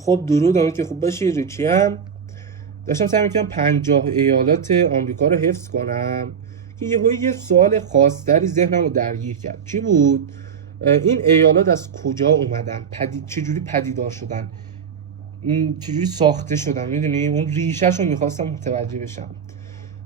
خب درود، امیدوارم که خوب باشی. ریچی هم داشتم سعی می‌کردم 50 ایالات آمریکا رو حفظ کنم که یه سوال خاص‌تری ذهنم رو درگیر کرد. چی بود؟ این ایالات از کجا اومدن؟ چجوری پدیدار شدن؟ چجوری ساخته شدن؟ میدونی اون ریشه‌ش رو می‌خواستم متوجه بشم.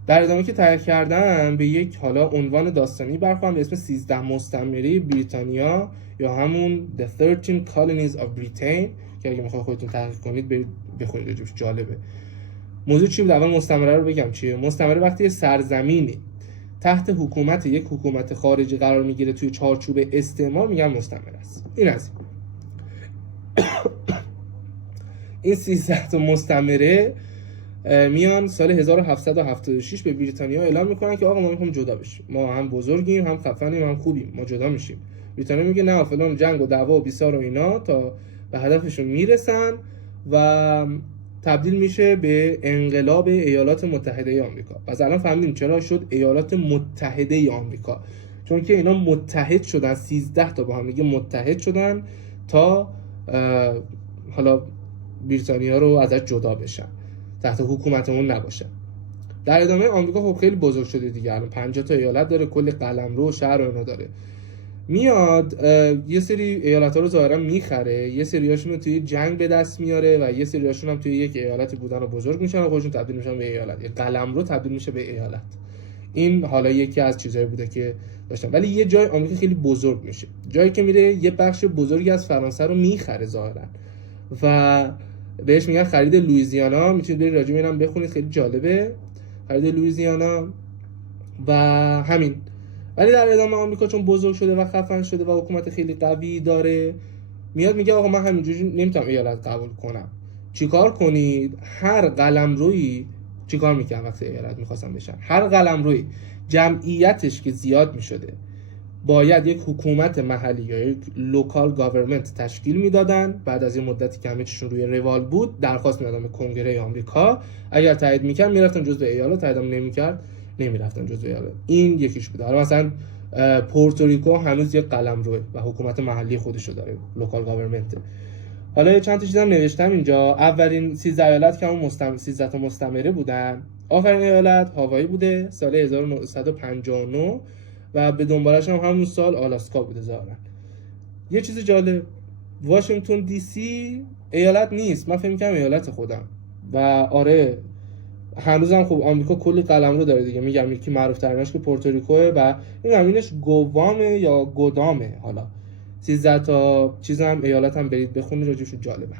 در ادامه که تحقیق کردم به یک حالا عنوان داستانی برخوردم به اسم 13 مستعمره بریتانیا یا همون The 13 Colonies of Britain که اگه میخواید خودتون تحقیق کنید برید بخونید، راجبش جالبه. موضوع چی بود؟ اول مستعمره رو بگم چیه. مستعمره وقتی سرزمینی تحت حکومت یک حکومت خارجی قرار میگیره توی چارچوب استعمار میگن مستعمره است. این از این 13 تا مستعمره میان سال 1776 به بریتانیا اعلام میکنن که آقا ما میخوام جدا بشیم، ما هم بزرگیم هم خفنیم هم خوبیم، ما جدا میشیم. بریتانیا میگه نه فلان، جنگ و دعوا و بیسار و اینا تا به هدفشون میرسن و تبدیل میشه به انقلاب ایالات متحده آمریکا. پس الان فهمیدیم چرا شد ایالات متحده آمریکا، چون که اینا متحد شدن، 13 تا با هم دیگه متحد شدن تا حالا بریتانیا رو ازش جدا بشن، تحت حکومتمون نباشه. در ادامه آمریکا خب خیلی بزرگ شده دیگه، الان 50 تا ایالت داره، کل قلمرو و شهر و اینا داره. میاد یه سری ایالت‌ها رو ظاهرا میخره، یه سریاشون رو توی جنگ به دست میاره و یه سریاشون هم توی یک ایالت بودن و بزرگ میشن و خودشون تبدیل میشن به ایالت. یه قلمرو تبدیل میشه به ایالت. این حالا یکی از چیزایی بوده که داشتن. ولی یه جای آمریکا خیلی بزرگ میشه، جایی که میره یه بخش بزرگی از فرانسه رو میخره ظاهرا و بهش میگن خرید لوئیزیانا. میتونید برید راجع به اینم بخونید، خیلی جالبه خرید لوئیزیانا و همین. ولی در ادامه آمریکا چون بزرگ شده و خفن شده و حکومت خیلی قوی داره، میاد میگه آقا من همینجوری نمیتونم ایالت قبول کنم. چیکار کنید؟ هر قلمرویی چیکار میکنن وقتی ایالت میخواستن بشن؟ هر قلمرویی جمعیتش که زیاد میشده باید یک حکومت محلی یا یک لوکال گاورمنت تشکیل میدادن. بعد از این مدتی که همه چیشون روی روال بود درخواست میدادن به کنگره آمریکا، اگر تایید میکرد میرفتن جزو ایالت، تایید هم نمیکرد نمیرفتن جزو ایالت. این یکیش بود. حالا مثلا پورتوریکو هنوز یک قلمروه و حکومت محلی خودشو داره، لوکال گاورمنت. حالا چند تا چیزام نوشتم اینجا. اولین 13 ایالت که همون 13 تا مستعمره بودن، آخرین ایالت هاوایی بوده سال 1959 و به دنبالش هم همون سال آلاسکا بوده ظاهرا. یه چیز جالب، واشنگتن دی سی ایالت نیست، من فکر می‌کردم ایالت خودم. و آره هنوزم خب آمریکا کلی قلمرو داره دیگه. میگم یکی معروف ترینش که پورتوریکوه و این همینش گوامه یا گودامه. حالا 13 تا چیز هم ایالت هم برید بخونید، راجعش جالبه.